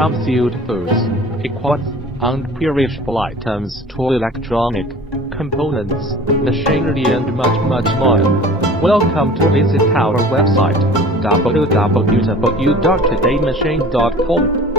from sealed foods, equipment, and perishable items to electronic components, machinery and much more. Welcome to visit our website www.todaymachine.com.